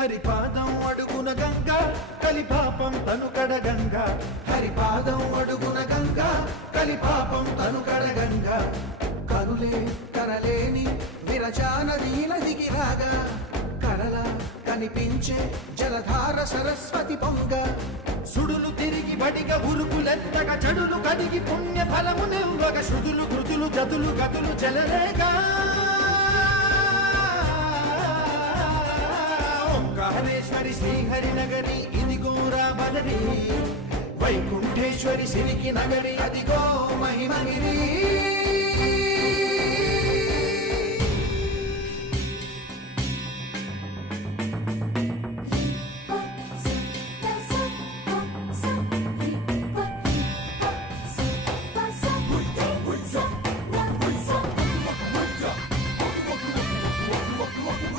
హరిపాదం అడుగున గంగా కలిపాపం తను కడగంగా హరిపాదం అడుగున గంగా కలిపాపం తను కడగంగా కరులే కరలేని విరచానది నదికి రాగా కరలా కనిపించే జలధార సరస్వతి పొంగ సుడులు తిరిగి బడిగ ఉరుకులెత్తగా చెడులు కడిగి పుణ్య ఫలము నివ్వగ శృతులు కృతులు జతులు గతులు చెలరేగా ఓంకారేశ్వరి శ్రీహరి నగరి ఇదిగో రాబదరి వైకుంఠేశ్వరి సిరికి నగరి అదిగో మహిమగిరి